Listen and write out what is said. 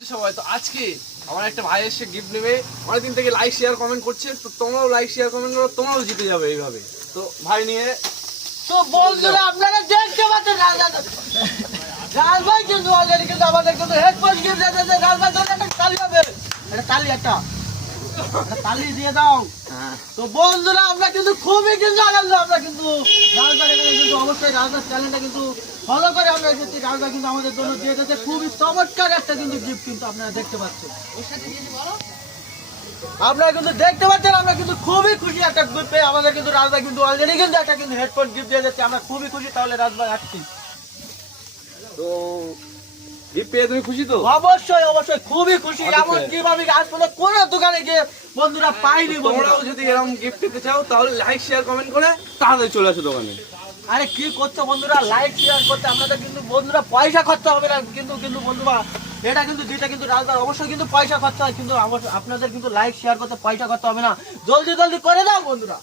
সবাই তো আজকে আমার একটা ভাই এসে গিফট নেবে, অনেকদিন থেকে লাইক শেয়ার কমেন্ট করছে, তো তোমরাও লাইক শেয়ার কমেন্ট করো, তোমরাও জিতে যাবে এইভাবে। তো ভাই নিয়ে তো বন্ধুরা আপনারা দেখতে পাচ্ছেন রাজ ভাই কিন্তু অলরেডি কিন্তু আমাদের কিন্তু হেডফোন গিফট দিয়েছে। রাজ ভাই ধরে একটা তালি হবে, একটা তালি দিয়ে দাও। তো বন্ধুরা আমরা কিন্তু খুবই কিন্তু আনন্দ, আমরা কিন্তু রাজ ভাই এখানে কিন্তু অবশ্যই রাজ ভাই চ্যানেলটা কিন্তু ফলো করে আমরা এসেছি। রাজ ভাই কিন্তু আমাদের জন্য দিয়ে দিয়েছে খুবই চমৎকার একটা কিন্তু গিফট, কিন্তু আপনারা দেখতে পাচ্ছেন। আপনারা কিন্তু দেখতে পাচ্ছেন আমরা কিন্তু খুবই খুশি একটা গিফট পেয়ে। আমাদের কিন্তু রাজ ভাই কিন্তু অলরেডি কিন্তু একটা কিন্তু হেডফোন গিফট দিয়ে যাচ্ছে, আমরা খুবই খুশি। তাহলে রাজ ভাই আসছি। তো গিফট পেয়ে তুমি খুশি তো? অবশ্যই অবশ্যই খুবই খুশি। এমন কিভাবে আজ পর্যন্ত কোন দোকানে গিয়ে বন্ধুরা পাইনি। তোমরাও যদি এরকম গিফট পেতে চাও তাহলে লাইক শেয়ার কমেন্ট করে তাড়াতাড়ি চলে আসো দোকানে। আরে কি করছো বন্ধুরা, লাইক শেয়ার করতে আপনাদের কিন্তু বন্ধুরা পয়সা খরচা হবে না, কিন্তু কিন্তু বন্ধুরা এটা কিন্তু যেটা কিন্তু রাজদার অবশ্যই কিন্তু পয়সা খরচা হয়, কিন্তু আপনাদের কিন্তু লাইক শেয়ার করতে পয়সা খরচা হবে না। জলদি জলদি করে দাও বন্ধুরা।